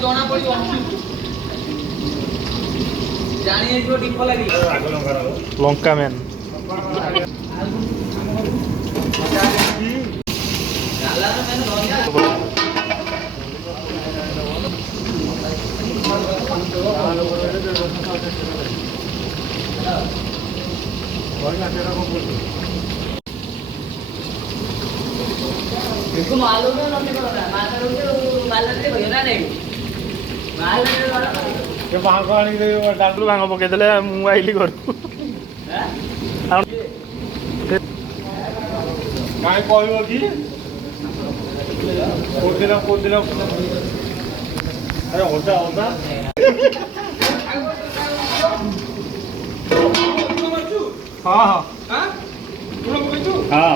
जना पड़ो लंका मैन मालूम नहीं डालू भांग पकईदे मुझे घर कहीं कह कि कौन अरे होता होता हाँ हाँ हाँ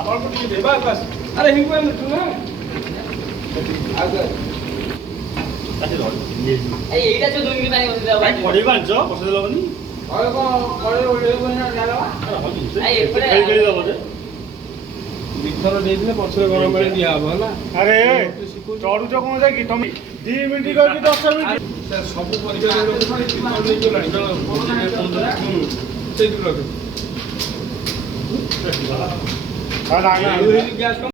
अरे हिंगू এইটা তো 2 মিনিট পানি বসে দাও ভাই পড়ে বানছো বসে দিলো বনি আর কোন করে ওড়ে কোন না লাগাবা এই এপরে খেল খেল দাও বলে মিক্সর দেই দিলে পছরে গরম পানি দিয়া হবে হলা আরে চড়ুছ কোন যায় কি তুমি 2 মিনিট কই 10 মিনিট স্যার সব পরিচয় রকম মিক্সর নেই চলানি তো সেইটু রাখো আর না গ্যাস কম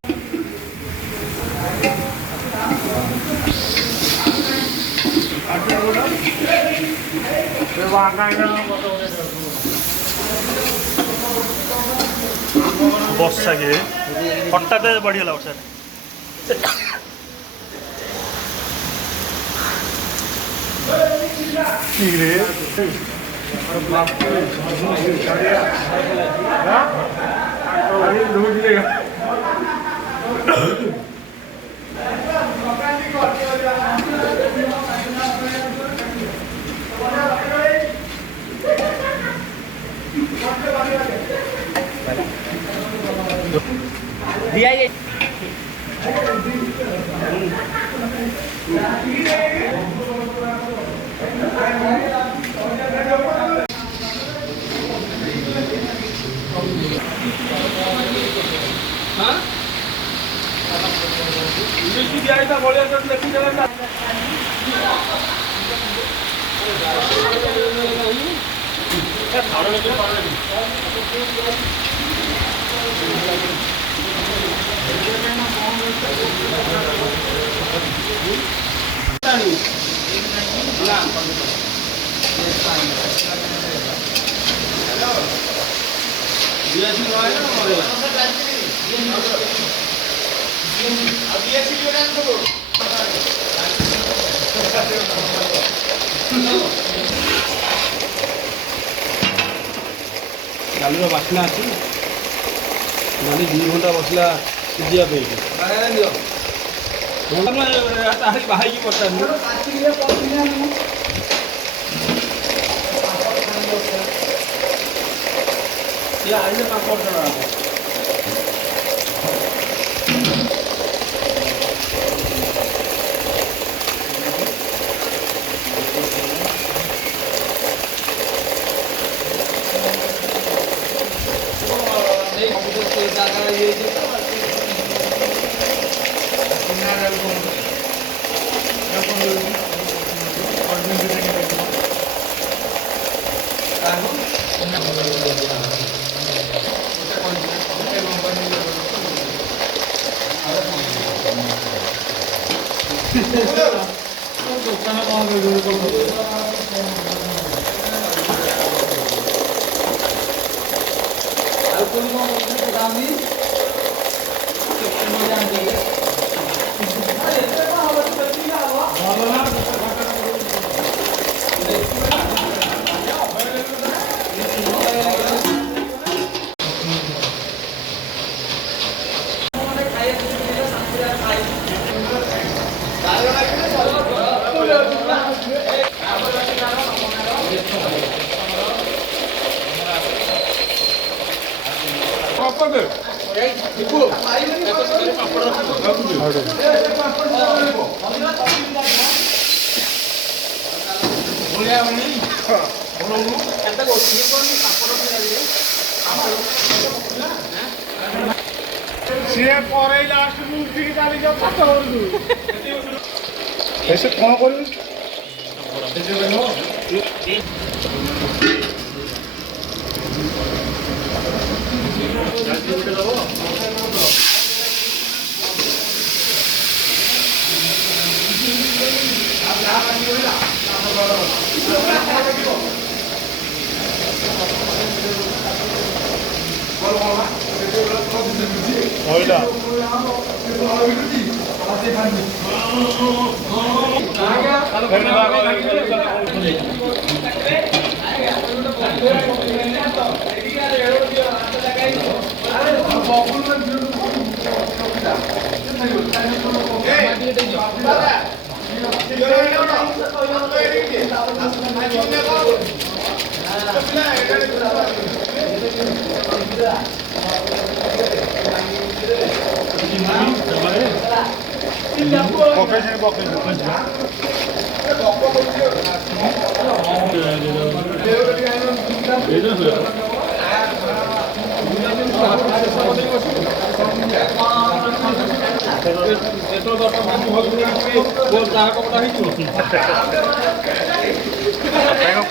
ବର୍ଷା କି ହଠାତ୍ ବଢ଼ିଗଲା ବର୍ଷା दिया ये हां इंग्लिश भी दिया था बोले तो देखी जरा आलूर बास्ना अच्छी मानी 2 घंटा बसला सिझिया पे बाहर की पड़ता है पापड़ ସିଏ ପରେ ଲାଷ୍ଟକୁ ଉଠିକି ଚାଲି ଯାଉ ଛାତ ଘରକୁ ଏସେ କ'ଣ କରିବି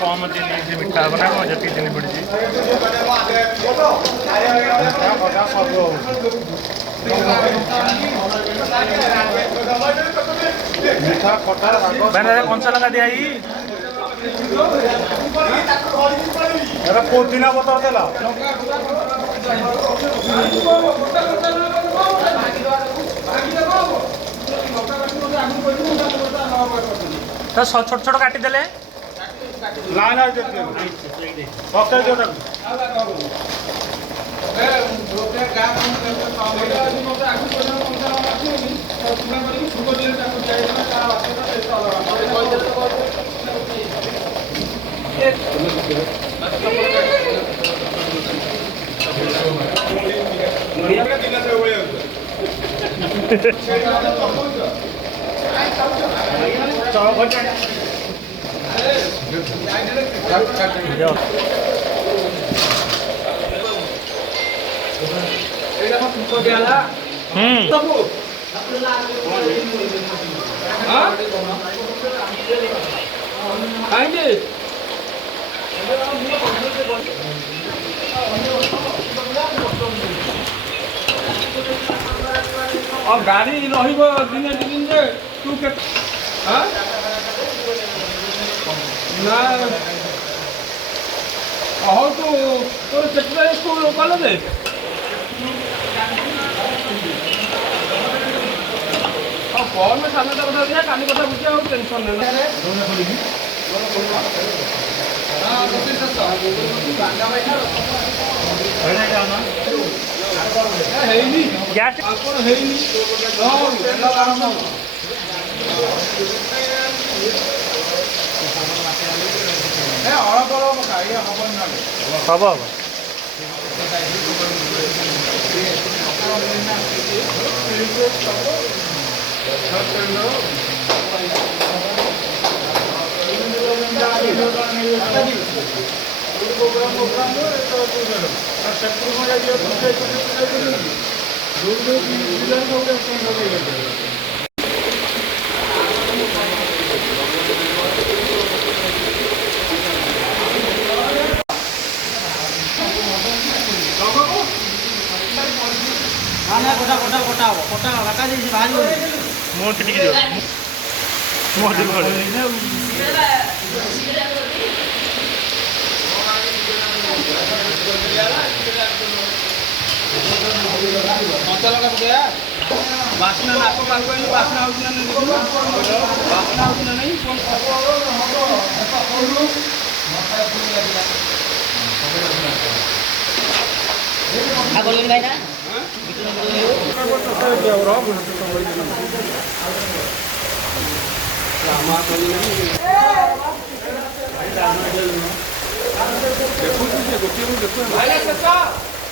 कम जिन मिठा हम ना कौन जी दिन पड़ी मीठा खटा कंचा लगा दिया पुदीना पतर देला तो छोट छोट काटी देले लाइन पकाई दो गाड़ी रही दिन तू के तोर केतटा स्कूल कॉलेज फोन में सामने कथा दिया कानी कथा बुझिया और टेंशन हम मोर ମଝି ପଡେ ମସଲାଟା ପକେଇବା ବାସ୍ନା ନାକ ପାଖକୁ ଆଇଲେ ବାସ୍ନା ହେଉଛି ନା ନାହିଁ ବାସ୍ନା ହେଉଛି ନା ନାହିଁ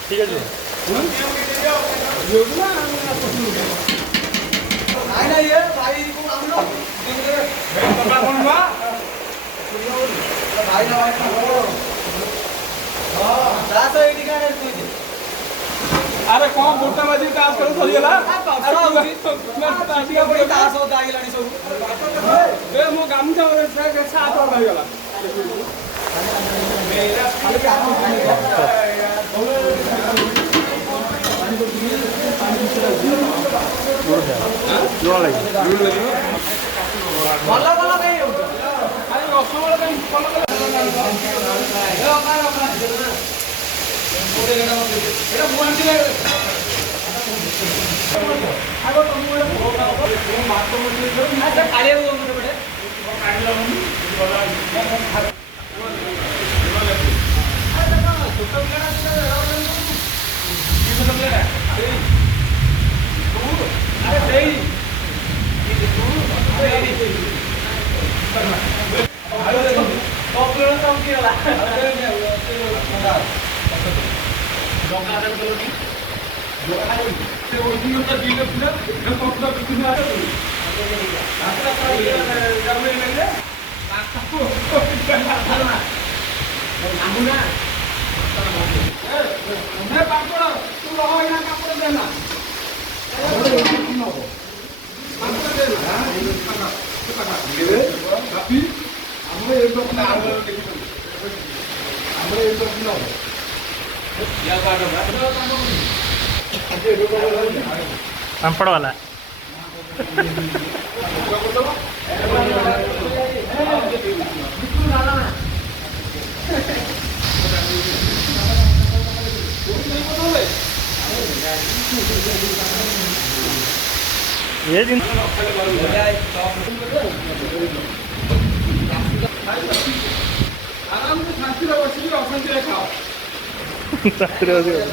ঠিক আছে अरे कौन मोटा मजी काम करो सरीगला ए मो गामछा सात और भाई गला ଭଲ ଭଲ କାଇଁ ହଉଛ ଆରେ ରସଗୋଲା କାଇଁ ଭଲ ଭଲ ଏଟା ମୁଆନ୍ତି ଆଗ ତମକୁ ମାଛ ମୁଠି ଆଚ୍ଛା କାଳିଆ ଗୋଟେ ପଟେ କାଢିଲା ମୁନି ଛୋଟ ପିଲାଟା ଆରେ ସେଇ पापड़ वाला ये दिन आराम से शांति रे बसी अशांति रे खाओ शास्त्री हो गया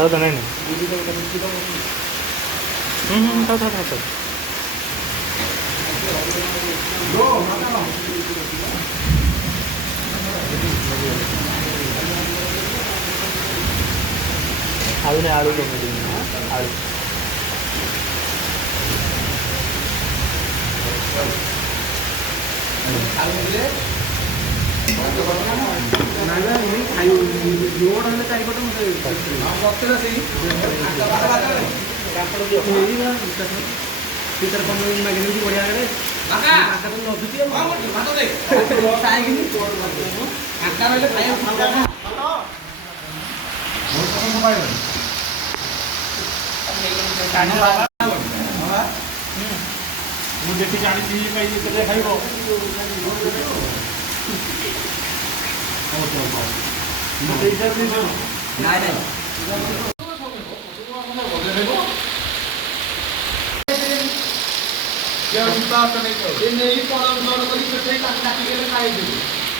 तो नहीं था आलू ने आलू आलू मुझे जानी खाइब नहीं